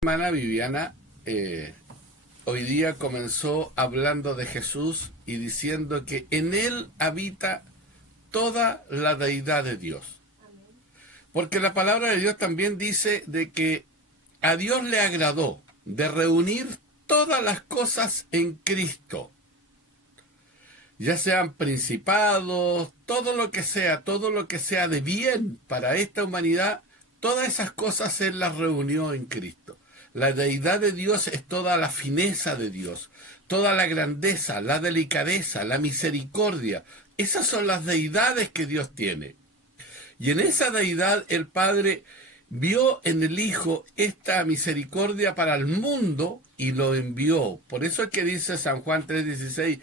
Hermana Viviana hoy día comenzó hablando de Jesús y diciendo que en él habita toda la deidad de Dios. Porque la palabra de Dios también dice de que a Dios le agradó de reunir todas las cosas en Cristo, ya sean principados, todo lo que sea de bien para esta humanidad, todas esas cosas Él las reunió en Cristo. La deidad de Dios es toda la fineza de Dios, toda la grandeza, la delicadeza, la misericordia. Esas son las deidades que Dios tiene. Y en esa deidad el Padre vio en el Hijo esta misericordia para el mundo y lo envió. Por eso es que dice San Juan 3:16,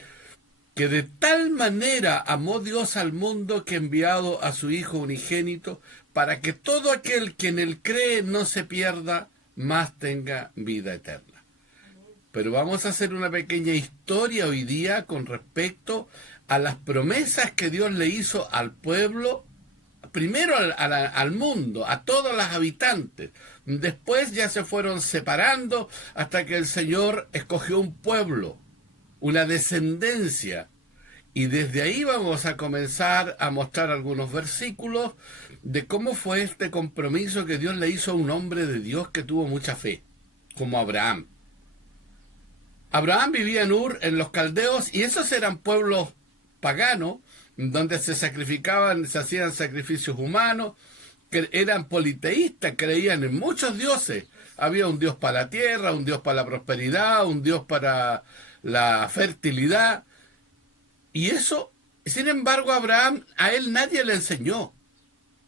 que de tal manera amó Dios al mundo que ha enviado a su Hijo unigénito para que todo aquel que en él cree no se pierda, mas tenga vida eterna. Pero vamos a hacer una pequeña historia hoy día con respecto a las promesas que Dios le hizo al pueblo, primero al mundo, a todos los habitantes. Después ya se fueron separando hasta que el Señor escogió un pueblo, una descendencia. Y desde ahí vamos a comenzar a mostrar algunos versículos de cómo fue este compromiso que Dios le hizo a un hombre de Dios que tuvo mucha fe, como Abraham. Abraham vivía en Ur, en los caldeos, y esos eran pueblos paganos, donde se sacrificaban, se hacían sacrificios humanos, que eran politeístas, creían en muchos dioses. Había un dios para la tierra, un dios para la prosperidad, un dios para la fertilidad. Y eso, sin embargo, Abraham, a él nadie le enseñó.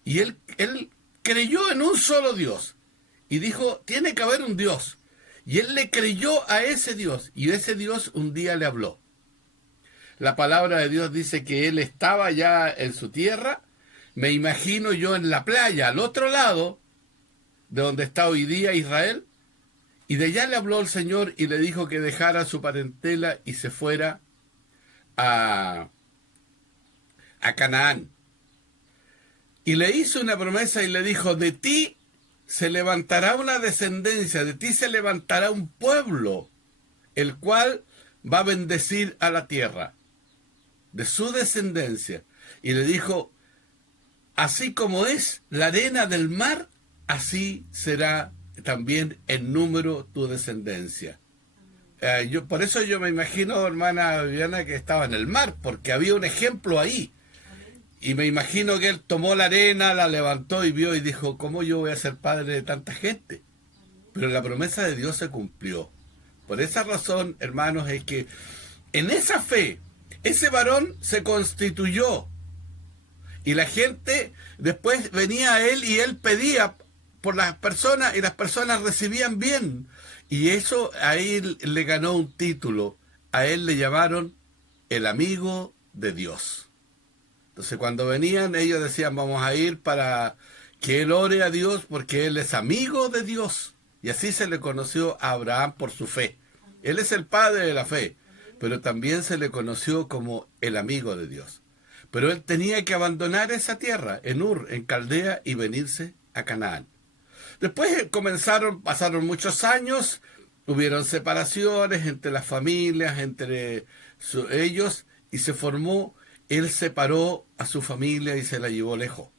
Y él creyó en un solo Dios. Y dijo, tiene que haber un Dios. Y él le creyó a ese Dios. Y ese Dios un día le habló. La palabra de Dios dice que él estaba ya en su tierra. Me imagino yo en la playa, al otro lado, de donde está hoy día Israel. Y de allá le habló el Señor y le dijo que dejara su parentela y se fuera a Canaán. Y le hizo una promesa y le dijo, de ti se levantará una descendencia, de ti se levantará un pueblo, el cual va a bendecir a la tierra, de su descendencia. Y le dijo, así como es la arena del mar, así será también en número tu descendencia. Por eso yo me imagino, hermana Viviana, que estaba en el mar, porque había un ejemplo ahí. Y me imagino que él tomó la arena, la levantó y vio y dijo, ¿cómo yo voy a ser padre de tanta gente? Pero la promesa de Dios se cumplió. Por esa razón, hermanos, es que en esa fe, ese varón se constituyó. Y la gente después venía a él y él pedía por las personas y las personas recibían bien. Y eso a él le ganó un título. A él le llamaron el amigo de Dios. Entonces cuando venían ellos decían, vamos a ir para que él ore a Dios porque él es amigo de Dios. Y así se le conoció a Abraham por su fe. Él es el padre de la fe, pero también se le conoció como el amigo de Dios. Pero él tenía que abandonar esa tierra, en Ur, en Caldea, y venirse a Canaán. Después pasaron muchos años, hubieron separaciones entre las familias, entre ellos, y él separó a su familia y se la llevó lejos.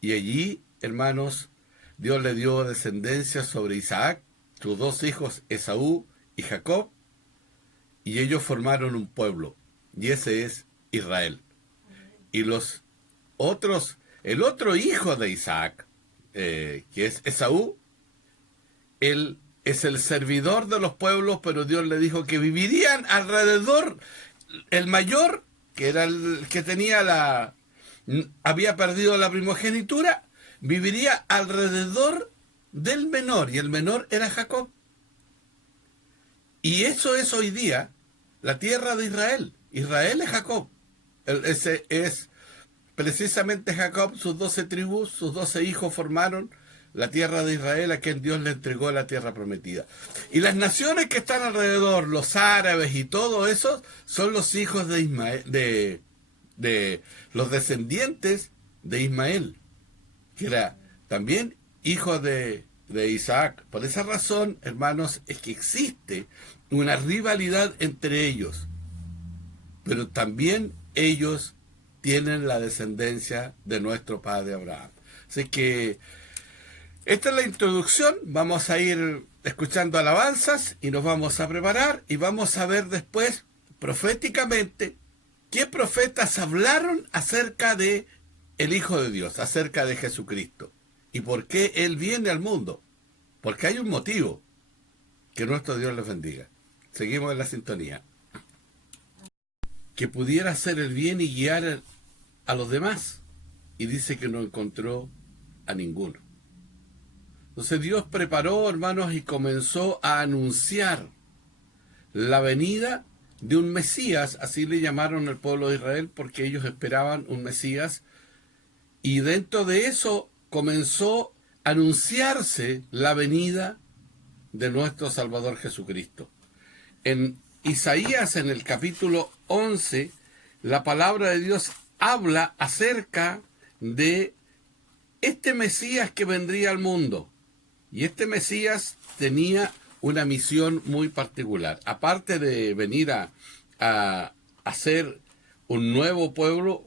Y allí, hermanos, Dios le dio descendencia sobre Isaac, sus dos hijos, Esaú y Jacob, y ellos formaron un pueblo, y ese es Israel. Y el otro hijo de Isaac, que es Esaú, él es el servidor de los pueblos, pero Dios le dijo que vivirían alrededor. El mayor, que era el que había perdido la primogenitura, viviría alrededor del menor, y el menor era Jacob. Y eso es hoy día la tierra de Israel. Israel es Jacob. Ese es precisamente Jacob, sus 12 tribus, sus 12 hijos formaron la tierra de Israel, a quien Dios le entregó la tierra prometida. Y las naciones que están alrededor, los árabes y todo eso, son los hijos de Ismael, de los descendientes de Ismael, que era también hijo de de Isaac. Por esa razón, hermanos, es que existe una rivalidad entre ellos, pero también ellos tienen la descendencia de nuestro padre Abraham. Así que esta es la introducción. Vamos a ir escuchando alabanzas y nos vamos a preparar y vamos a ver después proféticamente qué profetas hablaron acerca de el Hijo de Dios, acerca de Jesucristo y por qué Él viene al mundo. Porque hay un motivo. Que nuestro Dios les bendiga. Seguimos en la sintonía. Que pudiera hacer el bien y guiar a los demás. Y dice que no encontró a ninguno. Entonces Dios preparó, hermanos, y comenzó a anunciar la venida de un Mesías. Así le llamaron al pueblo de Israel, porque ellos esperaban un Mesías. Y dentro de eso comenzó a anunciarse la venida de nuestro Salvador Jesucristo. En Isaías, en el capítulo 11, la palabra de Dios habla acerca de este Mesías que vendría al mundo. Y este Mesías tenía una misión muy particular. Aparte de venir a hacer un nuevo pueblo,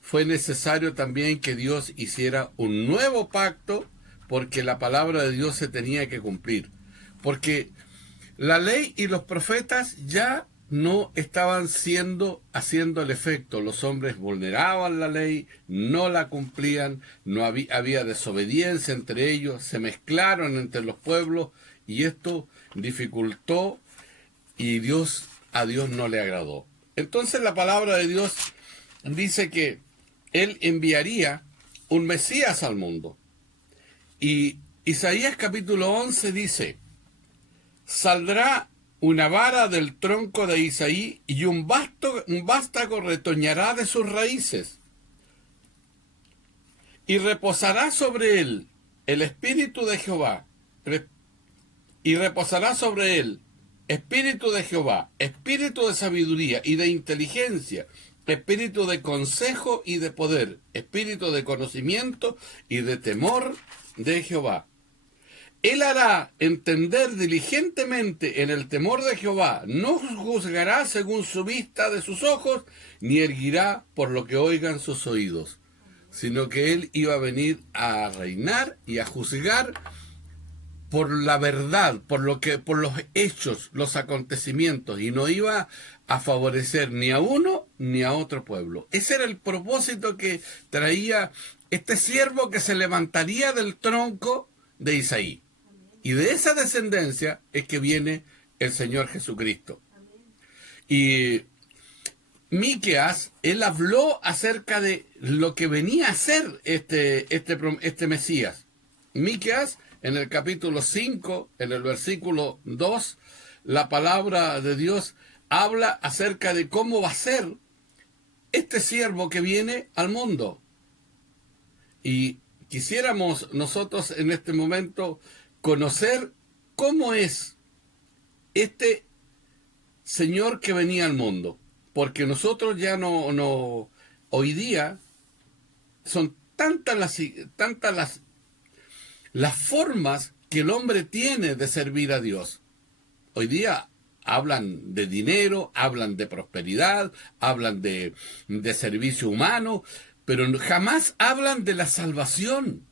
fue necesario también que Dios hiciera un nuevo pacto, porque la palabra de Dios se tenía que cumplir. Porque la ley y los profetas ya no estaban haciendo el efecto. Los hombres vulneraban la ley, no la cumplían, no había desobediencia entre ellos, se mezclaron entre los pueblos y esto dificultó y a Dios no le agradó. Entonces la palabra de Dios dice que Él enviaría un Mesías al mundo. Y Isaías capítulo 11 dice: saldrá una vara del tronco de Isaí y un vástago retoñará de sus raíces. Y reposará sobre él el espíritu de Jehová. Y reposará sobre él espíritu de Jehová, espíritu de sabiduría y de inteligencia, espíritu de consejo y de poder, espíritu de conocimiento y de temor de Jehová. Él hará entender diligentemente en el temor de Jehová, no juzgará según su vista de sus ojos, ni erguirá por lo que oigan sus oídos, sino que él iba a venir a reinar y a juzgar por la verdad, por los hechos, los acontecimientos, y no iba a favorecer ni a uno ni a otro pueblo. Ese era el propósito que traía este siervo que se levantaría del tronco de Isaí. Y de esa descendencia es que viene el Señor Jesucristo. Y Miqueas, él habló acerca de lo que venía a ser este Mesías. Miqueas, en el capítulo 5, en el versículo 2, la palabra de Dios habla acerca de cómo va a ser este siervo que viene al mundo. Y quisiéramos nosotros en este momento conocer cómo es este Señor que venía al mundo. Porque nosotros ya no hoy día son tantas las formas que el hombre tiene de servir a Dios. Hoy día hablan de dinero, hablan de prosperidad, hablan de servicio humano, pero jamás hablan de la salvación.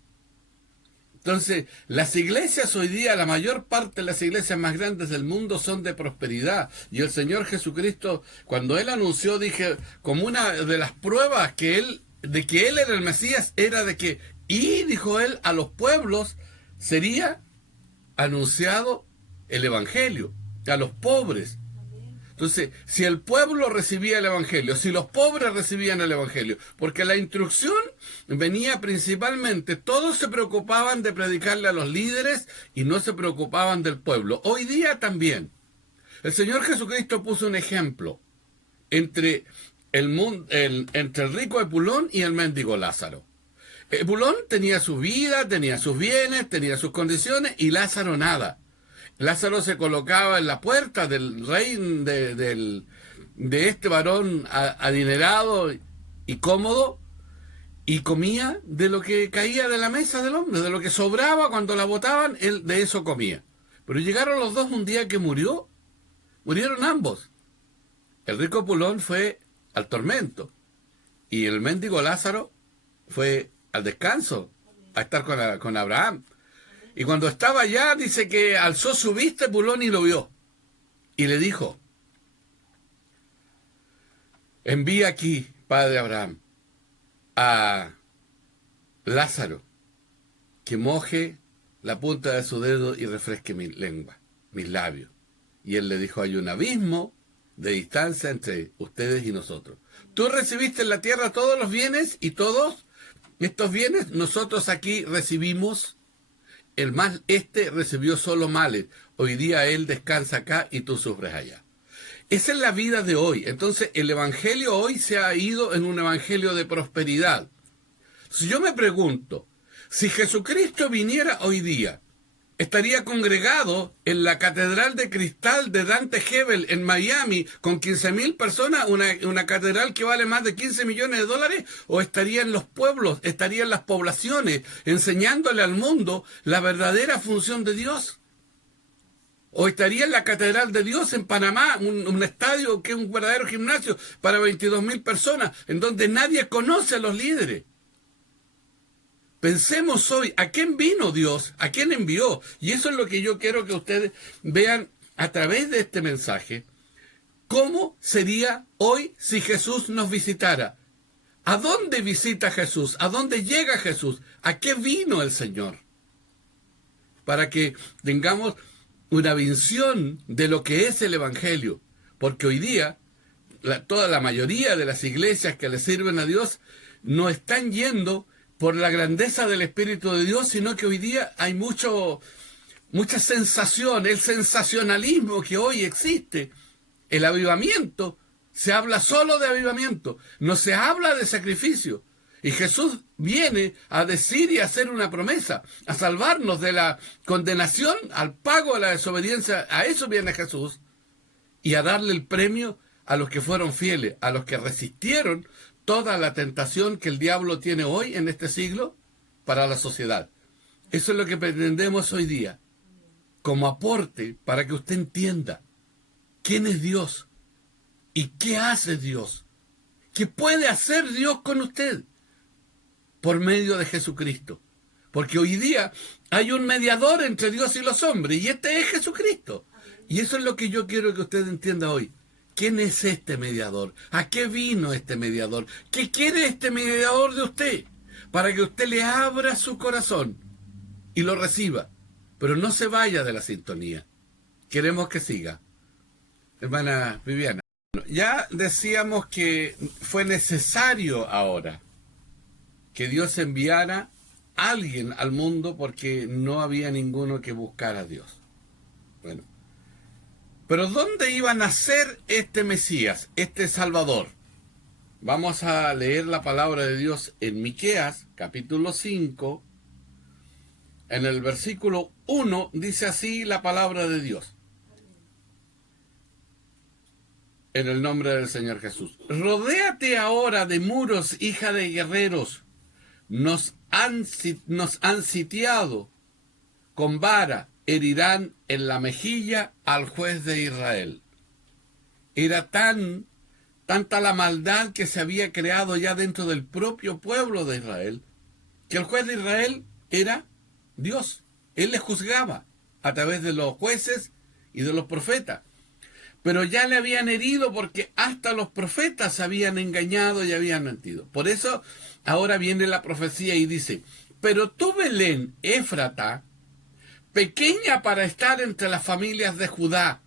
Entonces, las iglesias hoy día, la mayor parte de las iglesias más grandes del mundo son de prosperidad. Y el Señor Jesucristo, cuando Él anunció, dije, como una de las pruebas de que Él era el Mesías, era de que, y dijo Él, a los pueblos sería anunciado el Evangelio, a los pobres. Entonces, si el pueblo recibía el Evangelio, si los pobres recibían el Evangelio, porque la instrucción venía principalmente, todos se preocupaban de predicarle a los líderes y no se preocupaban del pueblo. Hoy día también. El Señor Jesucristo puso un ejemplo entre entre el rico Epulón y el mendigo Lázaro. Epulón tenía su vida, tenía sus bienes, tenía sus condiciones, y Lázaro nada. Lázaro se colocaba en la puerta del rey de este varón adinerado y cómodo, y comía de lo que caía de la mesa del hombre, de lo que sobraba cuando la botaban, él de eso comía. Pero llegaron los dos un día que murieron ambos. El rico Pulón fue al tormento y el mendigo Lázaro fue al descanso, a estar con Abraham. Y cuando estaba allá, dice que alzó su vista Pulón y lo vio. Y le dijo: envía aquí, padre Abraham, a Lázaro, que moje la punta de su dedo y refresque mi lengua, mis labios. Y él le dijo: hay un abismo de distancia entre ustedes y nosotros. Tú recibiste en la tierra todos los bienes, y todos estos bienes nosotros aquí recibimos. El mal recibió solo males. Hoy día él descansa acá y tú sufres allá. Esa es la vida de hoy. Entonces el evangelio hoy se ha ido en un evangelio de prosperidad. Si yo me pregunto, si Jesucristo viniera hoy día, estaría congregado en la Catedral de Cristal de Dante Gebel en Miami con 15.000 personas, una catedral que vale más de 15 millones de dólares, o estaría en los pueblos, estaría en las poblaciones, enseñándole al mundo la verdadera función de Dios? ¿O estaría en la Catedral de Dios en Panamá, un estadio que es un verdadero gimnasio para 22.000 personas, en donde nadie conoce a los líderes? Pensemos hoy, ¿a quién vino Dios? ¿A quién envió? Y eso es lo que yo quiero que ustedes vean a través de este mensaje. ¿Cómo sería hoy si Jesús nos visitara? ¿A dónde visita Jesús? ¿A dónde llega Jesús? ¿A qué vino el Señor? Para que tengamos una visión de lo que es el Evangelio. Porque hoy día, toda la mayoría de las iglesias que le sirven a Dios no están yendo por la grandeza del Espíritu de Dios, sino que hoy día hay mucha sensación, el sensacionalismo que hoy existe, el avivamiento, se habla solo de avivamiento, no se habla de sacrificio. Y Jesús viene a decir y a hacer una promesa, a salvarnos de la condenación al pago de la desobediencia. A eso viene Jesús, y a darle el premio a los que fueron fieles, a los que resistieron toda la tentación que el diablo tiene hoy en este siglo para la sociedad. Eso es lo que pretendemos hoy día, como aporte para que usted entienda quién es Dios y qué hace Dios, qué puede hacer Dios con usted por medio de Jesucristo. Porque hoy día hay un mediador entre Dios y los hombres, y este es Jesucristo. Y eso es lo que yo quiero que usted entienda hoy. ¿Quién es este mediador? ¿A qué vino este mediador? ¿Qué quiere este mediador de usted? Para que usted le abra su corazón y lo reciba. Pero no se vaya de la sintonía. Queremos que siga. Hermana Viviana. Ya decíamos que fue necesario ahora que Dios enviara a alguien al mundo porque no había ninguno que buscara a Dios. Bueno. Pero ¿dónde iba a nacer este Mesías, este Salvador? Vamos a leer la palabra de Dios en Miqueas, capítulo 5. En el versículo 1 dice así la palabra de Dios. En el nombre del Señor Jesús. Rodéate ahora de muros, hija de guerreros. Nos han sitiado con vara. Herirán en la mejilla al juez de Israel. Era tanta la maldad que se había creado ya dentro del propio pueblo de Israel, que el juez de Israel era Dios. Él les juzgaba a través de los jueces y de los profetas. Pero ya le habían herido porque hasta los profetas habían engañado y habían mentido. Por eso ahora viene la profecía y dice: pero tú, Belén, Éfrata, pequeña para estar entre las familias de Judá,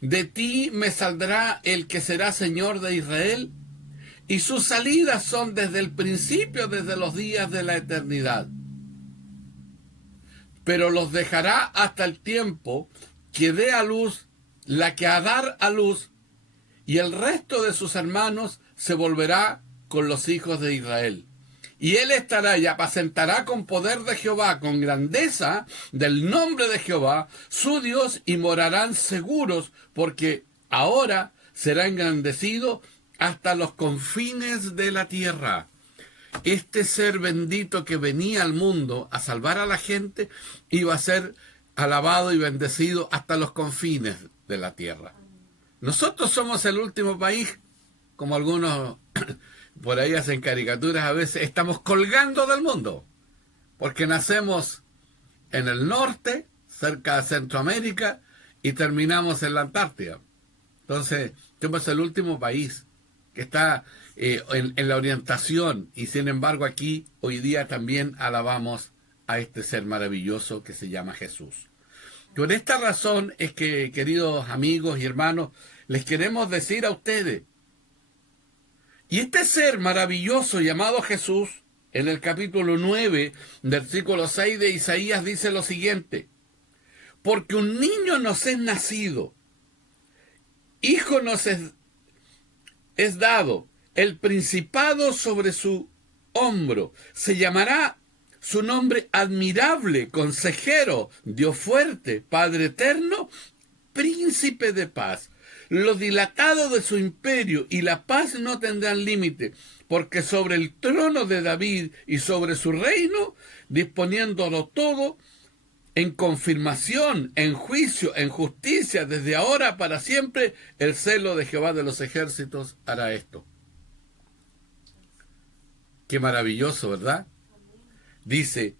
de ti me saldrá el que será Señor de Israel, y sus salidas son desde el principio, desde los días de la eternidad. Pero los dejará hasta el tiempo que dé a luz la que a dar a luz, y el resto de sus hermanos se volverá con los hijos de Israel. Y él estará y apacentará con poder de Jehová, con grandeza del nombre de Jehová, su Dios, y morarán seguros, porque ahora será engrandecido hasta los confines de la tierra. este ser bendito que venía al mundo a salvar a la gente iba a ser alabado y bendecido hasta los confines de la tierra. Nosotros somos el último país, como algunos por ahí hacen caricaturas a veces, estamos colgando del mundo, porque nacemos en el norte, cerca de Centroamérica, y terminamos en la Antártida. Entonces, somos el último país que está en la orientación, y sin embargo aquí hoy día también alabamos a este ser maravilloso que se llama Jesús. Por esta razón es que, queridos amigos y hermanos, les queremos decir a ustedes, y este ser maravilloso llamado Jesús, en el capítulo 9, versículo 6 de Isaías, dice lo siguiente: porque un niño nos es nacido, hijo nos es dado, el principado sobre su hombro, se llamará su nombre admirable, consejero, Dios fuerte, Padre eterno, príncipe de paz. Lo dilatado de su imperio y la paz no tendrán límite, porque sobre el trono de David y sobre su reino, disponiéndolo todo, en confirmación, en juicio, en justicia, desde ahora para siempre, el celo de Jehová de los ejércitos hará esto. Qué maravilloso, ¿verdad? Dice,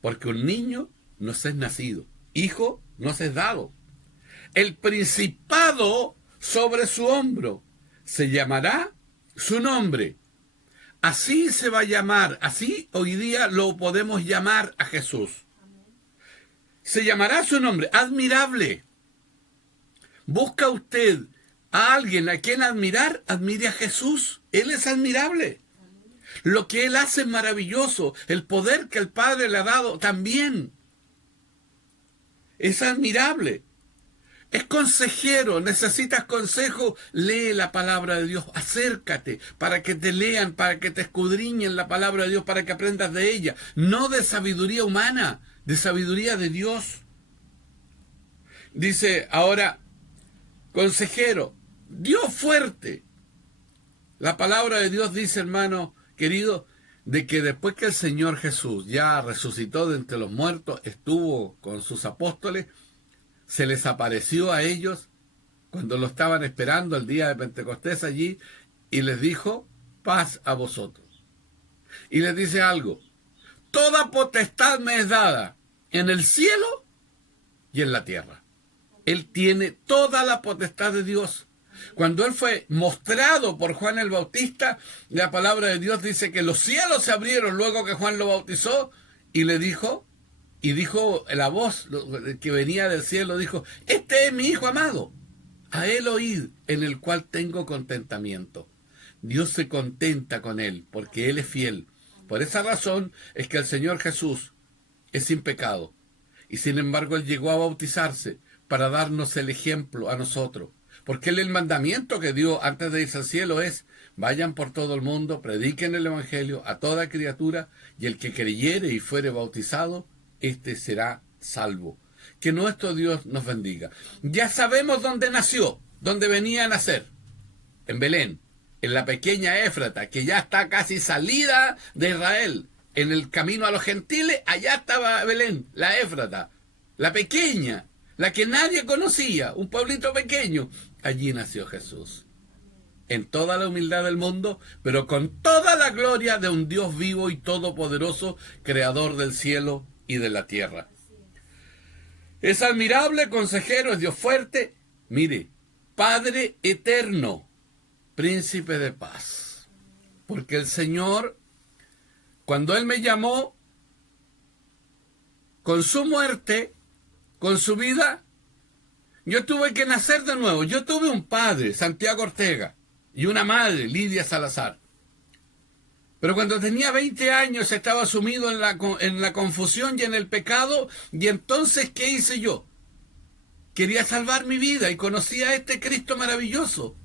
porque un niño nos es nacido, hijo nos es dado. El principado sobre su hombro, se llamará su nombre. Así se va a llamar, así hoy día lo podemos llamar a Jesús. Se llamará su nombre, admirable. Busca usted a alguien a quien admirar, admire a Jesús. Él es admirable. Lo que Él hace es maravilloso. El poder que el Padre le ha dado también es admirable. Es consejero, necesitas consejo, lee la palabra de Dios, acércate para que te lean, para que te escudriñen la palabra de Dios, para que aprendas de ella, no de sabiduría humana, de sabiduría de Dios. Dice ahora, consejero, Dios fuerte. La palabra de Dios dice, hermano querido, de que después que el Señor Jesús ya resucitó de entre los muertos, estuvo con sus apóstoles, se les apareció a ellos cuando lo estaban esperando el día de Pentecostés allí y les dijo, paz a vosotros. Y les dice algo, toda potestad me es dada en el cielo y en la tierra. Él tiene toda la potestad de Dios. Cuando Él fue mostrado por Juan el Bautista, la palabra de Dios dice que los cielos se abrieron luego que Juan lo bautizó y le dijo, y dijo la voz que venía del cielo, dijo, este es mi Hijo amado, a Él oíd, en el cual tengo contentamiento. Dios se contenta con Él, porque Él es fiel. Por esa razón es que el Señor Jesús es sin pecado. Y sin embargo Él llegó a bautizarse para darnos el ejemplo a nosotros. Porque Él el mandamiento que dio antes de irse al cielo es, vayan por todo el mundo, prediquen el Evangelio a toda criatura, y el que creyere y fuere bautizado, este será salvo. Que nuestro Dios nos bendiga. Ya sabemos dónde nació, dónde venía a nacer. En Belén, en la pequeña Éfrata, que ya está casi salida de Israel. En el camino a los gentiles, allá estaba Belén, la Éfrata, la pequeña, la que nadie conocía, un pueblito pequeño. Allí nació Jesús. En toda la humildad del mundo, pero con toda la gloria de un Dios vivo y todopoderoso, creador del cielo y de la tierra. Es admirable, consejero, es Dios fuerte. Mire, Padre eterno, príncipe de paz. Porque el Señor, cuando Él me llamó, con su muerte, con su vida, yo tuve que nacer de nuevo. Yo tuve un padre, Santiago Ortega, y una madre, Lidia Salazar. Pero cuando tenía 20 años estaba sumido en la confusión y en el pecado, y entonces, ¿qué hice yo? Quería salvar mi vida y conocí a este Cristo maravilloso.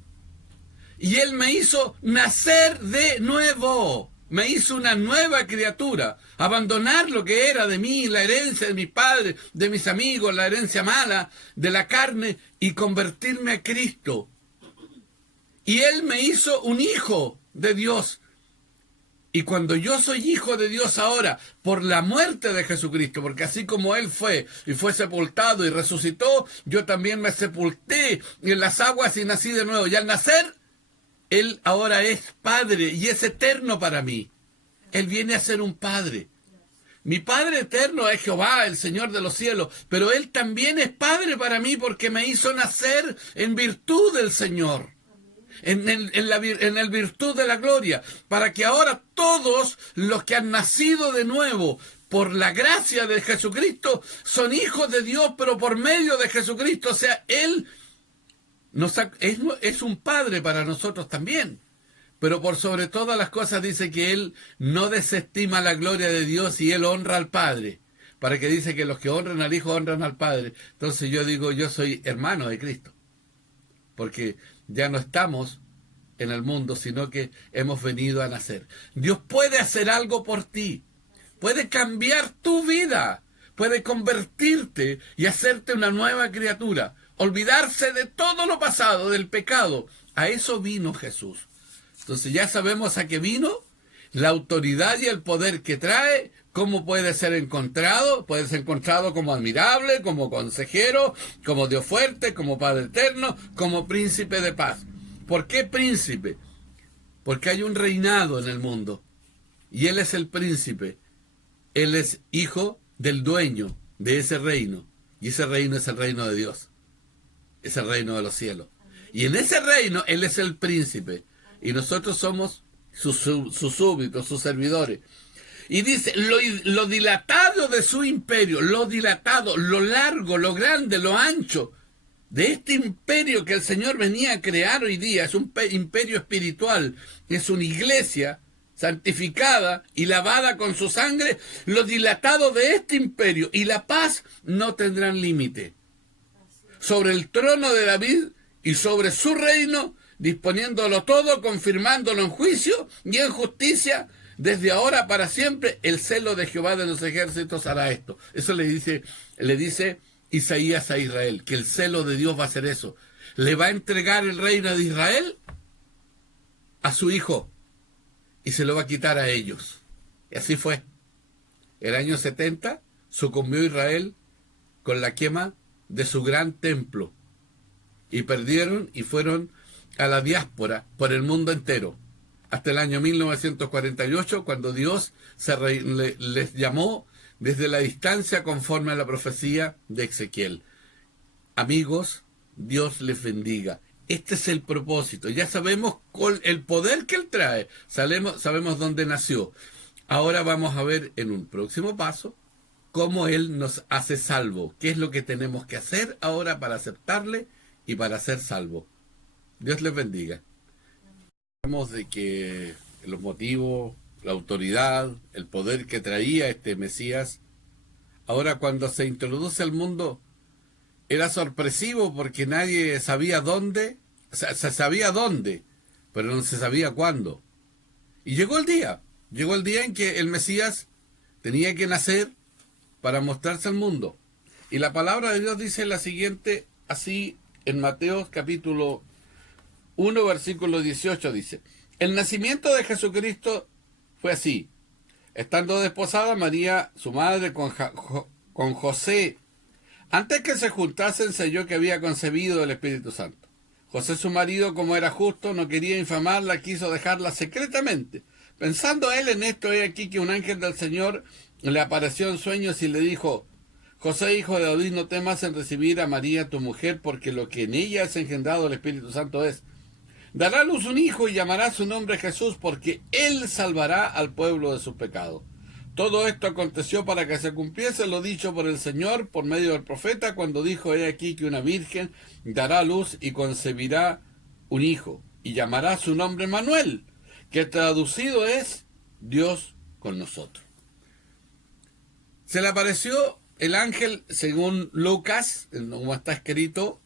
Y Él me hizo nacer de nuevo, me hizo una nueva criatura, abandonar lo que era de mí, la herencia de mis padres, de mis amigos, la herencia mala, de la carne, y convertirme a Cristo. Y Él me hizo un hijo de Dios. Y cuando yo soy hijo de Dios ahora, por la muerte de Jesucristo, porque así como Él fue y fue sepultado y resucitó, yo también me sepulté en las aguas y nací de nuevo. Y al nacer, Él ahora es Padre y es eterno para mí. Él viene a ser un Padre. Mi Padre eterno es Jehová, el Señor de los cielos, pero Él también es Padre para mí porque me hizo nacer en virtud del Señor. En el virtud de la gloria, para que ahora todos los que han nacido de nuevo por la gracia de Jesucristo son hijos de Dios, pero por medio de Jesucristo. O sea, Él es un Padre para nosotros también. Pero por sobre todas las cosas dice que Él no desestima la gloria de Dios y Él honra al Padre. Para que dice que los que honran al Hijo honran al Padre. Entonces yo digo, yo soy hermano de Cristo. Porque ya no estamos en el mundo, sino que hemos venido a nacer. Dios puede hacer algo por ti, puede cambiar tu vida, puede convertirte y hacerte una nueva criatura, olvidarse de todo lo pasado, del pecado. A eso vino Jesús. Entonces ya sabemos a qué vino, la autoridad y el poder que trae. ¿Cómo puede ser encontrado? Puede ser encontrado como admirable, como consejero, como Dios fuerte, como Padre eterno, como príncipe de paz. ¿Por qué príncipe? Porque hay un reinado en el mundo y Él es el príncipe. Él es hijo del dueño de ese reino y ese reino es el reino de Dios. Es el reino de los cielos. Y en ese reino Él es el príncipe y nosotros somos sus súbditos, sus servidores. Y dice, lo dilatado de su imperio, lo dilatado, lo largo, lo grande, lo ancho, de este imperio que el Señor venía a crear hoy día. Es un imperio espiritual, es una iglesia santificada y lavada con su sangre. Lo dilatado de este imperio y la paz no tendrán límite. Sobre el trono de David y sobre su reino, disponiéndolo todo, confirmándolo en juicio y en justicia, desde ahora para siempre. El celo de Jehová de los ejércitos hará esto. Eso le dice Isaías a Israel, que el celo de Dios va a hacer eso. Le va a entregar el reino de Israel a su hijo y se lo va a quitar a ellos. Y así fue. El año 70 sucumbió Israel con la quema de su gran templo y perdieron y fueron a la diáspora por el mundo entero. Hasta el año 1948, cuando Dios les llamó desde la distancia conforme a la profecía de Ezequiel. Amigos, Dios les bendiga. Este es el propósito. Ya sabemos con el poder que Él trae. Sabemos dónde nació. Ahora vamos a ver en un próximo paso cómo Él nos hace salvo. ¿Qué es lo que tenemos que hacer ahora para aceptarle y para ser salvo? Dios les bendiga. Hablamos de que los motivos, la autoridad, el poder que traía este Mesías, ahora cuando se introduce al mundo, era sorpresivo porque nadie sabía dónde, se sabía dónde, pero no se sabía cuándo. Y llegó el día en que el Mesías tenía que nacer para mostrarse al mundo. Y la palabra de Dios dice la siguiente, así en Mateo capítulo 1, versículo 18 dice: el nacimiento de Jesucristo fue así. Estando desposada María, su madre, con José, antes que se juntasen, se halló que había concebido el Espíritu Santo. José, su marido, como era justo, no quería infamarla, quiso dejarla secretamente. Pensando él en esto, he aquí que un ángel del Señor le apareció en sueños y le dijo: José, hijo de David, no temas en recibir a María tu mujer, porque lo que en ella es engendrado el Espíritu Santo es. Dará a luz un hijo y llamará su nombre Jesús, porque él salvará al pueblo de sus pecados. Todo esto aconteció para que se cumpliese lo dicho por el Señor por medio del profeta, cuando dijo: he aquí que una virgen dará a luz y concebirá un hijo, y llamará su nombre Manuel, que traducido es Dios con nosotros. Se le apareció el ángel, según Lucas, como está escrito,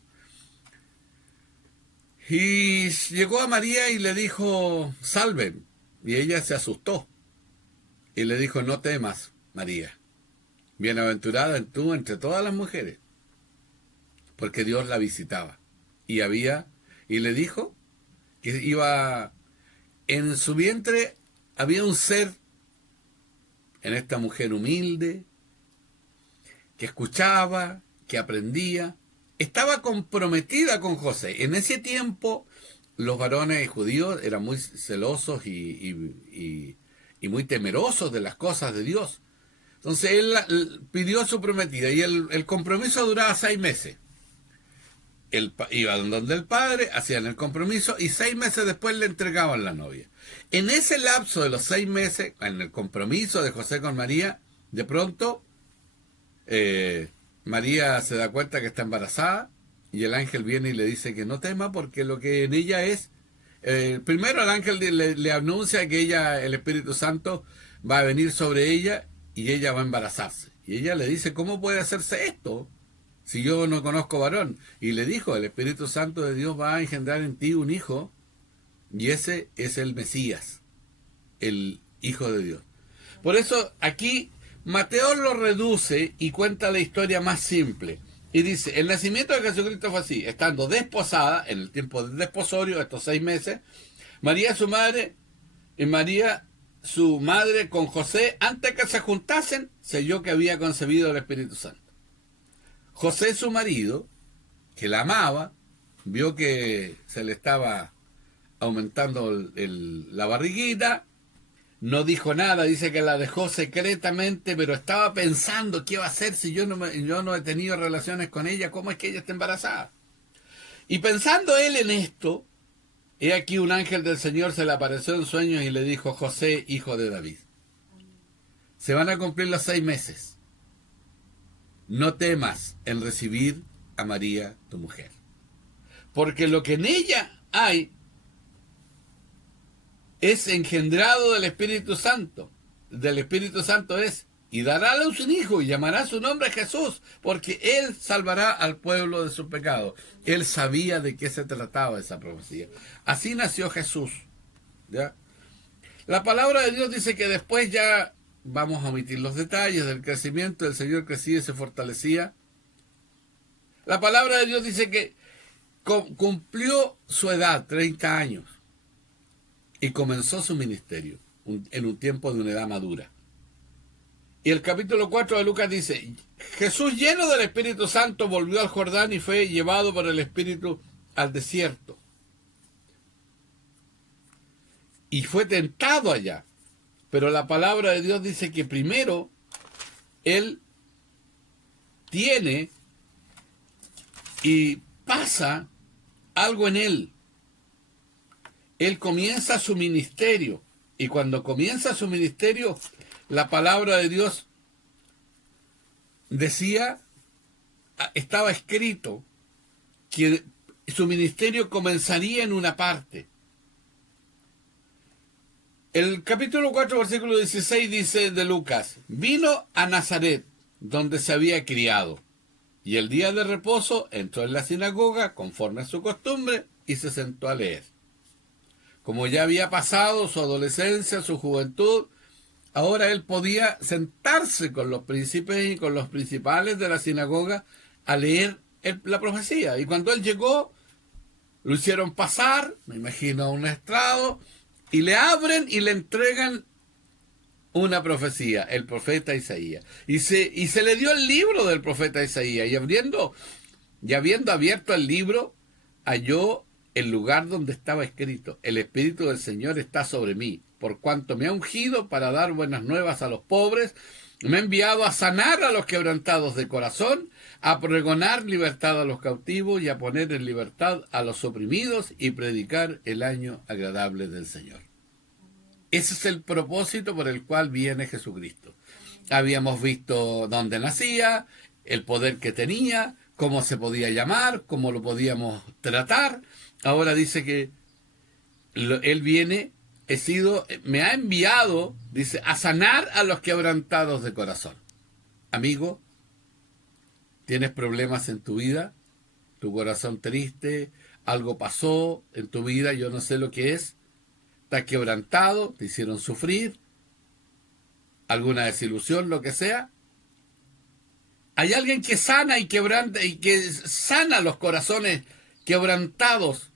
y llegó a María y le dijo: salven. Y ella se asustó. Y le dijo: no temas, María. Bienaventurada tú entre todas las mujeres. Porque Dios la visitaba. Y le dijo que iba en su vientre había un ser en esta mujer humilde, que escuchaba, que aprendía, estaba comprometida con José. En ese tiempo los varones judíos eran muy celosos y muy temerosos de las cosas de Dios. Entonces él pidió a su prometida y el compromiso duraba 6 meses. Iban donde el padre, hacían el compromiso y 6 meses después le entregaban la novia. En ese lapso de los 6 meses, en el compromiso de José con María, de pronto María se da cuenta que está embarazada y el ángel viene y le dice que no tema porque lo que en ella es... primero el ángel le anuncia que el Espíritu Santo va a venir sobre ella y ella va a embarazarse. Y ella le dice, ¿cómo puede hacerse esto si yo no conozco varón? Y le dijo, el Espíritu Santo de Dios va a engendrar en ti un hijo y ese es el Mesías, el Hijo de Dios. Por eso aquí Mateo lo reduce y cuenta la historia más simple. Y dice, el nacimiento de Jesucristo fue así, estando desposada, en el tiempo del desposorio, estos 6 meses, María su madre, y María su madre con José, antes que se juntasen, selló que había concebido el Espíritu Santo. José su marido, que la amaba, vio que se le estaba aumentando la barriguita, no dijo nada, dice que la dejó secretamente, pero estaba pensando qué va a hacer si yo no he tenido relaciones con ella, cómo es que ella está embarazada. Y pensando él en esto, he aquí un ángel del Señor se le apareció en sueños y le dijo, José, hijo de David, se van a cumplir los 6 meses. No temas en recibir a María, tu mujer, porque lo que en ella hay es engendrado del Espíritu Santo. Del Espíritu Santo es, y dará a luz un hijo y llamará su nombre Jesús, porque él salvará al pueblo de su pecado. Él sabía de qué se trataba esa profecía. Así nació Jesús. ¿Ya? La palabra de Dios dice que después ya, vamos a omitir los detalles del crecimiento, el Señor crecía y se fortalecía. La palabra de Dios dice que cumplió su edad, 30 años. Y comenzó su ministerio en un tiempo de una edad madura. Y el capítulo 4 de Lucas dice, Jesús lleno del Espíritu Santo volvió al Jordán y fue llevado por el Espíritu al desierto. Y fue tentado allá. Pero la palabra de Dios dice que primero él tiene y pasa algo en él. Él comienza su ministerio, y cuando comienza su ministerio, la palabra de Dios decía, estaba escrito, que su ministerio comenzaría en una parte. El capítulo 4, versículo 16 dice de Lucas, vino a Nazaret, donde se había criado, y el día de reposo entró en la sinagoga, conforme a su costumbre, y se sentó a leer. Como ya había pasado su adolescencia, su juventud, ahora él podía sentarse con los príncipes y con los principales de la sinagoga a leer la profecía. Y cuando él llegó, lo hicieron pasar, me imagino, a un estrado, y le abren y le entregan una profecía, el profeta Isaías. Y se le dio el libro del profeta Isaías, y habiendo abierto el libro, halló el lugar donde estaba escrito, el Espíritu del Señor está sobre mí, por cuanto me ha ungido para dar buenas nuevas a los pobres, me ha enviado a sanar a los quebrantados de corazón, a pregonar libertad a los cautivos y a poner en libertad a los oprimidos y predicar el año agradable del Señor. Ese es el propósito por el cual viene Jesucristo. Habíamos visto dónde nacía, el poder que tenía, cómo se podía llamar, cómo lo podíamos tratar. Ahora dice que él viene, me ha enviado, dice, a sanar a los quebrantados de corazón. Amigo, ¿tienes problemas en tu vida? ¿Tu corazón triste? ¿Algo pasó en tu vida? Yo no sé lo que es. ¿Estás quebrantado? ¿Te hicieron sufrir? ¿Alguna desilusión? Lo que sea. Hay alguien que sana y quebranta y que sana los corazones quebrantados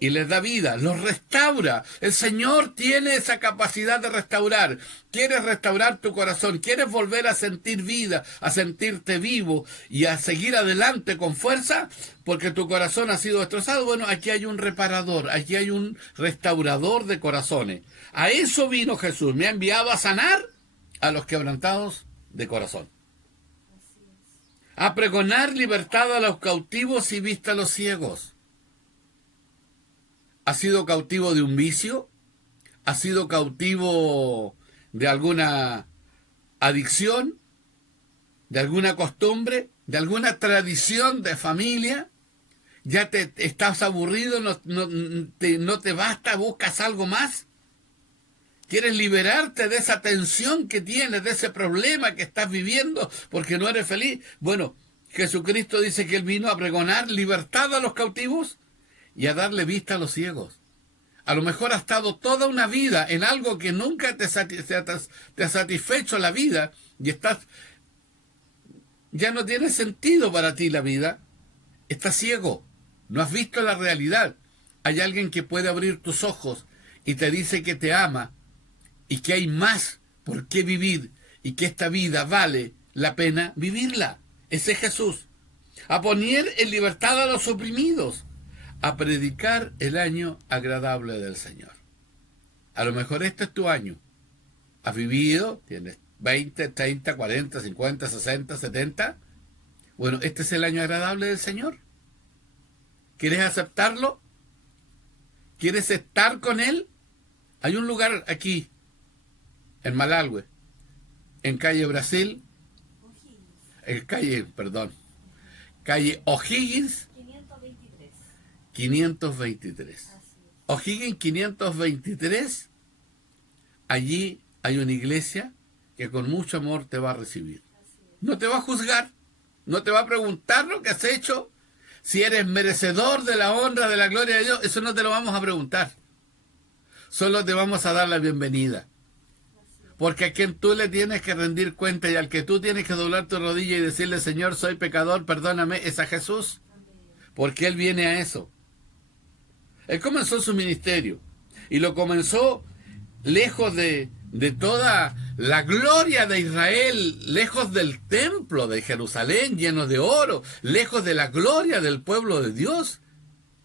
y les da vida, los restaura. El Señor tiene esa capacidad de restaurar. Quieres restaurar tu corazón, quieres volver a sentir vida, a sentirte vivo y a seguir adelante con fuerza porque tu corazón ha sido destrozado. Bueno, aquí hay un reparador, aquí hay un restaurador de corazones. A eso vino Jesús, me ha enviado a sanar a los quebrantados de corazón, a pregonar libertad a los cautivos y vista a los ciegos. ¿Has sido cautivo de un vicio? ¿Has sido cautivo de alguna adicción? ¿De alguna costumbre? ¿De alguna tradición de familia? ¿Ya te estás aburrido? ¿No te basta? ¿Buscas algo más? ¿Quieres liberarte de esa tensión que tienes, de ese problema que estás viviendo porque no eres feliz? Bueno, Jesucristo dice que Él vino a pregonar libertad a los cautivos y a darle vista a los ciegos. A lo mejor has estado toda una vida en algo que nunca te ha satisfecho la vida y ya no tiene sentido para ti la vida. Estás ciego, no has visto la realidad. Hay alguien que puede abrir tus ojos y te dice que te ama y que hay más por qué vivir y que esta vida vale la pena vivirla. Ese es Jesús. A poner en libertad a los oprimidos, a predicar el año agradable del Señor. A lo mejor este es tu año. Has vivido, tienes 20, 30, 40, 50, 60, 70. Bueno, este es el año agradable del Señor. ¿Quieres aceptarlo? ¿Quieres estar con Él? Hay un lugar aquí, en Malalhue, en calle Brasil, calle O'Higgins, 523. O'Higgins 523, allí hay una iglesia que con mucho amor te va a recibir. No te va a juzgar, no te va a preguntar lo que has hecho, si eres merecedor de la honra, de la gloria de Dios, eso no te lo vamos a preguntar. Solo te vamos a dar la bienvenida. Porque a quien tú le tienes que rendir cuenta y al que tú tienes que doblar tu rodilla y decirle, Señor, soy pecador, perdóname, es a Jesús. Porque Él viene a eso. Él comenzó su ministerio y lo comenzó lejos de toda la gloria de Israel, lejos del templo de Jerusalén lleno de oro, lejos de la gloria del pueblo de Dios,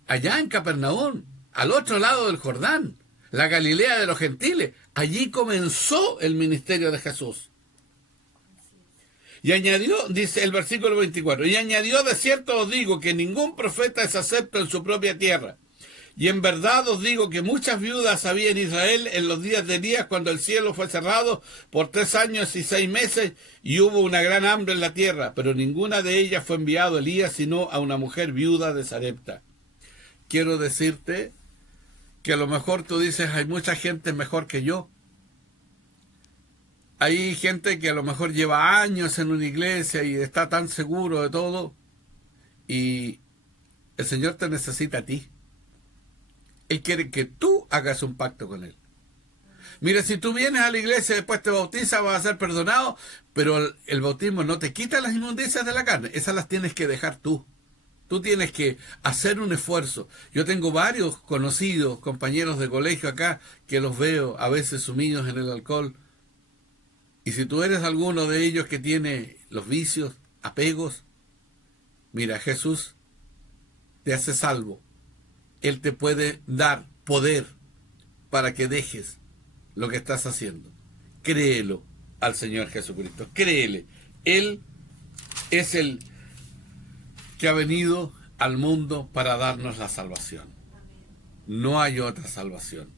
allá en Capernaum, al otro lado del Jordán, la Galilea de los gentiles. Allí comenzó el ministerio de Jesús. Y añadió, dice el versículo 24, y añadió, de cierto os digo que ningún profeta es acepto en su propia tierra. Y en verdad os digo que muchas viudas había en Israel en los días de Elías, cuando el cielo fue cerrado por 3 años y 6 meses, y hubo una gran hambre en la tierra, pero ninguna de ellas fue enviado a Elías, sino a una mujer viuda de Sarepta. Quiero decirte que a lo mejor tú dices, hay mucha gente mejor que yo. Hay gente que a lo mejor lleva años en una iglesia y está tan seguro de todo, y el Señor te necesita a ti. Él quiere que tú hagas un pacto con Él. Mira, si tú vienes a la iglesia y después te bautizas, vas a ser perdonado, pero el bautismo no te quita las inmundicias de la carne. Esas las tienes que dejar tú. Tú tienes que hacer un esfuerzo. Yo tengo varios conocidos, compañeros de colegio acá, que los veo a veces sumidos en el alcohol. Y si tú eres alguno de ellos que tiene los vicios, apegos, mira, Jesús te hace salvo. Él te puede dar poder para que dejes lo que estás haciendo. Créelo al Señor Jesucristo. Créele. Él es el que ha venido al mundo para darnos la salvación. No hay otra salvación.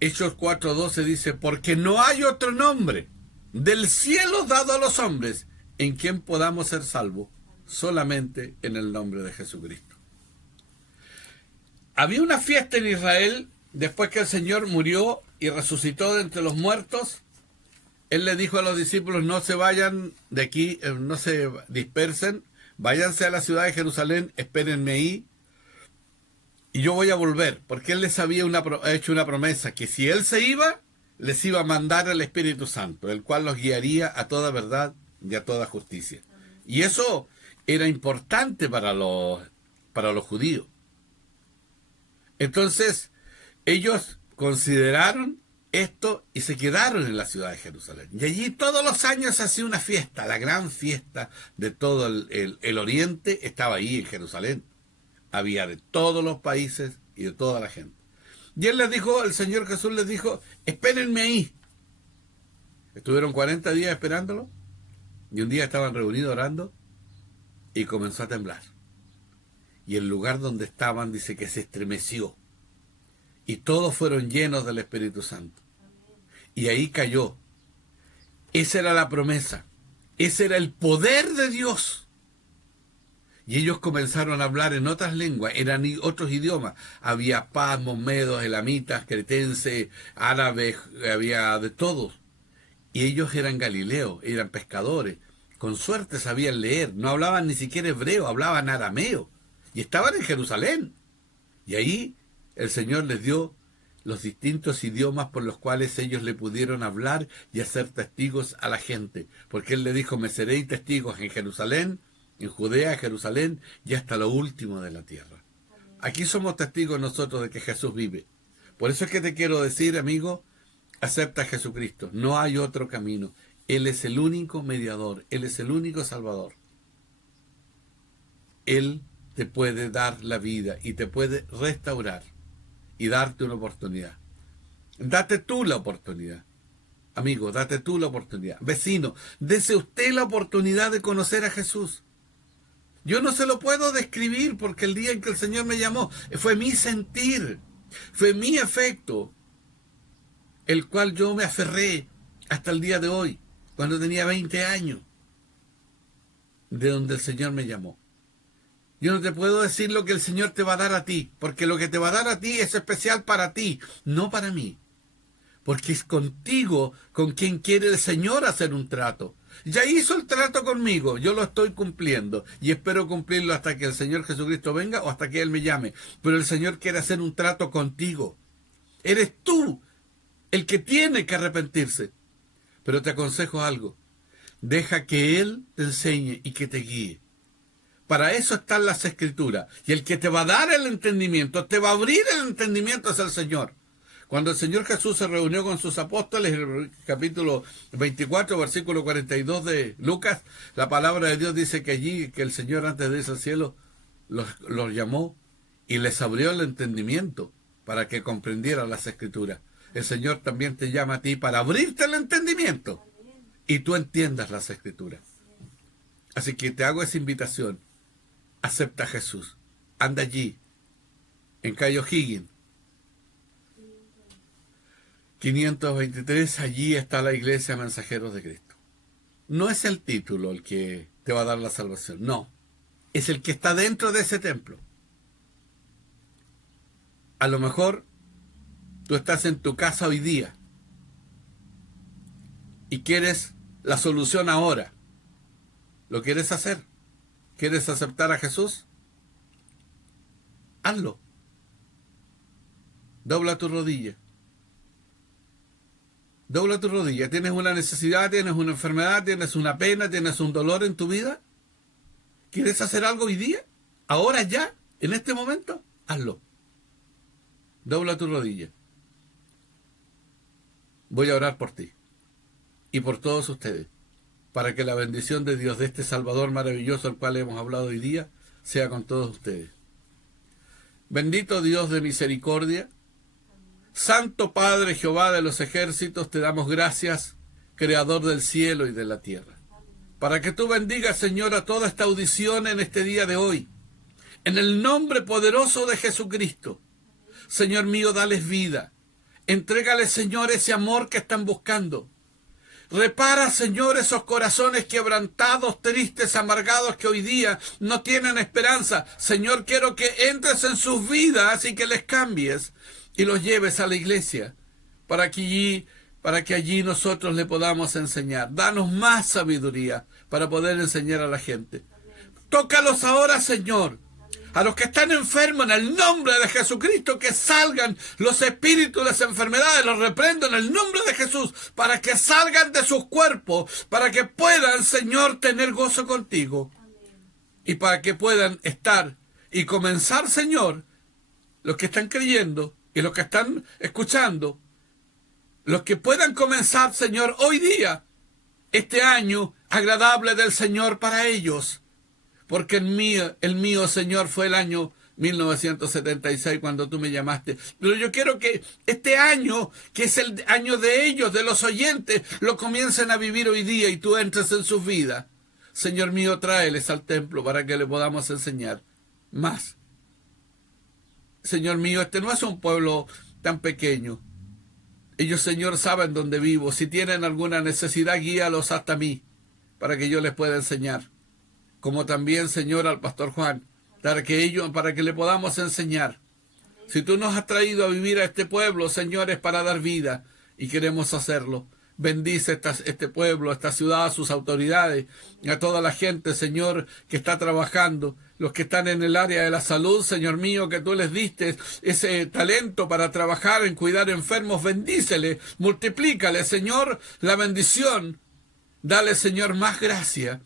Hechos 4:12 dice, porque no hay otro nombre del cielo dado a los hombres en quien podamos ser salvos, solamente en el nombre de Jesucristo. Había una fiesta en Israel después que el Señor murió y resucitó de entre los muertos. Él le dijo a los discípulos, no se vayan de aquí, no se dispersen, váyanse a la ciudad de Jerusalén, espérenme ahí, y yo voy a volver, porque Él les había hecho una promesa, que si Él se iba, les iba a mandar el Espíritu Santo, el cual los guiaría a toda verdad y a toda justicia. Y eso era importante para los judíos. Entonces, ellos consideraron esto y se quedaron en la ciudad de Jerusalén. Y allí todos los años se hacía una fiesta, la gran fiesta de todo el oriente estaba ahí en Jerusalén. Había de todos los países y de toda la gente. Y él les dijo, el Señor Jesús les dijo, espérenme ahí. Estuvieron 40 días esperándolo y un día estaban reunidos orando y comenzó a temblar. Y el lugar donde estaban dice que se estremeció y todos fueron llenos del Espíritu Santo. Y ahí cayó. Esa era la promesa. Ese era el poder de Dios. Y ellos comenzaron a hablar en otras lenguas, eran otros idiomas. Había pasmos, medos, elamitas, cretenses, árabes, había de todos. Y ellos eran galileos, eran pescadores. Con suerte sabían leer, no hablaban ni siquiera hebreo, hablaban arameo. Y estaban en Jerusalén. Y ahí el Señor les dio los distintos idiomas por los cuales ellos le pudieron hablar y hacer testigos a la gente. Porque Él le dijo, me seréis testigos en Jerusalén, en Judea, Jerusalén y hasta lo último de la tierra. Aquí somos testigos nosotros de que Jesús vive. Por eso es que te quiero decir, amigo, acepta a Jesucristo. No hay otro camino. Él es el único mediador. Él es el único salvador. Él te puede dar la vida y te puede restaurar y darte una oportunidad. Date tú la oportunidad. Amigo, date tú la oportunidad. Vecino, dese usted la oportunidad de conocer a Jesús. Yo no se lo puedo describir porque el día en que el Señor me llamó fue mi sentir, fue mi afecto, el cual yo me aferré hasta el día de hoy, cuando tenía 20 años, de donde el Señor me llamó. Yo no te puedo decir lo que el Señor te va a dar a ti, porque lo que te va a dar a ti es especial para ti, no para mí. Porque es contigo con quien quiere el Señor hacer un trato. Ya hizo el trato conmigo, yo lo estoy cumpliendo y espero cumplirlo hasta que el Señor Jesucristo venga o hasta que Él me llame. Pero el Señor quiere hacer un trato contigo. Eres tú el que tiene que arrepentirse. Pero te aconsejo algo. Deja que Él te enseñe y que te guíe. Para eso están las Escrituras. Y el que te va a dar el entendimiento, te va a abrir el entendimiento es el Señor. Cuando el Señor Jesús se reunió con sus apóstoles, en el capítulo 24, versículo 42 de Lucas, la palabra de Dios dice que allí, que el Señor antes de irse al cielo, los llamó y les abrió el entendimiento para que comprendieran las Escrituras. El Señor también te llama a ti para abrirte el entendimiento y tú entiendas las Escrituras. Así que te hago esa invitación. Acepta a Jesús. Anda allí, en Calle O'Higgins, 523, allí está la iglesia Mensajeros de Cristo. No es el título el que te va a dar la salvación, no. Es el que está dentro de ese templo. A lo mejor tú estás en tu casa hoy día y quieres la solución ahora. ¿Lo quieres hacer? ¿Quieres aceptar a Jesús? Hazlo. Dobla tu rodilla. Dobla tu rodilla. ¿Tienes una necesidad? ¿Tienes una enfermedad? ¿Tienes una pena? ¿Tienes un dolor en tu vida? ¿Quieres hacer algo hoy día? ¿Ahora ya? ¿En este momento? Hazlo. Dobla tu rodilla. Voy a orar por ti y por todos ustedes, para que la bendición de Dios, de este Salvador maravilloso al cual hemos hablado hoy día, sea con todos ustedes. Bendito Dios de misericordia, Santo Padre Jehová de los ejércitos, te damos gracias, Creador del cielo y de la tierra, para que tú bendigas, Señor, a toda esta audición en este día de hoy. En el nombre poderoso de Jesucristo, Señor mío, dales vida. Entrégales, Señor, ese amor que están buscando. Repara, Señor, esos corazones quebrantados, tristes, amargados que hoy día no tienen esperanza. Señor, quiero que entres en sus vidas y que les cambies y los lleves a la iglesia para que allí nosotros le podamos enseñar. Danos más sabiduría para poder enseñar a la gente. Tócalos ahora, Señor. A los que están enfermos, en el nombre de Jesucristo, que salgan los espíritus de las enfermedades, los reprendo en el nombre de Jesús, para que salgan de sus cuerpos, para que puedan, Señor, tener gozo contigo. Y para que puedan estar y comenzar, Señor, los que están creyendo y los que están escuchando, los que puedan comenzar, Señor, hoy día, este año agradable del Señor para ellos. Porque el mío, Señor, fue el año 1976 cuando tú me llamaste. Pero yo quiero que este año, que es el año de ellos, de los oyentes, lo comiencen a vivir hoy día y tú entres en sus vidas. Señor mío, tráeles al templo para que le podamos enseñar más. Señor mío, este no es un pueblo tan pequeño. Ellos, Señor, saben dónde vivo. Si tienen alguna necesidad, guíalos hasta mí, para que yo les pueda enseñar. Como también, Señor, al pastor Juan, para que le podamos enseñar. Si tú nos has traído a vivir a este pueblo, Señor, es para dar vida, y queremos hacerlo. Bendice este pueblo, esta ciudad, a sus autoridades, a toda la gente, Señor, que está trabajando, los que están en el área de la salud, Señor mío, que tú les diste ese talento para trabajar en cuidar enfermos. Bendícele, multiplícale, Señor, la bendición. Dale, Señor, más gracia.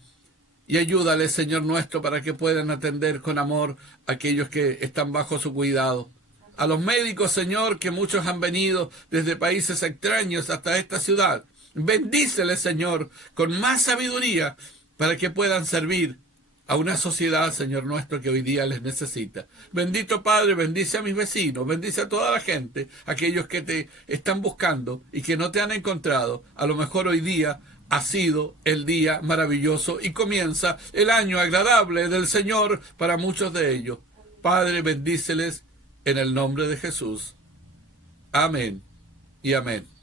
Y ayúdale, Señor nuestro, para que puedan atender con amor a aquellos que están bajo su cuidado. A los médicos, Señor, que muchos han venido desde países extraños hasta esta ciudad. Bendíceles, Señor, con más sabiduría para que puedan servir a una sociedad, Señor nuestro, que hoy día les necesita. Bendito Padre, bendice a mis vecinos, bendice a toda la gente, aquellos que te están buscando y que no te han encontrado. A lo mejor hoy día ha sido el día maravilloso y comienza el año agradable del Señor para muchos de ellos. Padre, bendíceles en el nombre de Jesús. Amén y amén.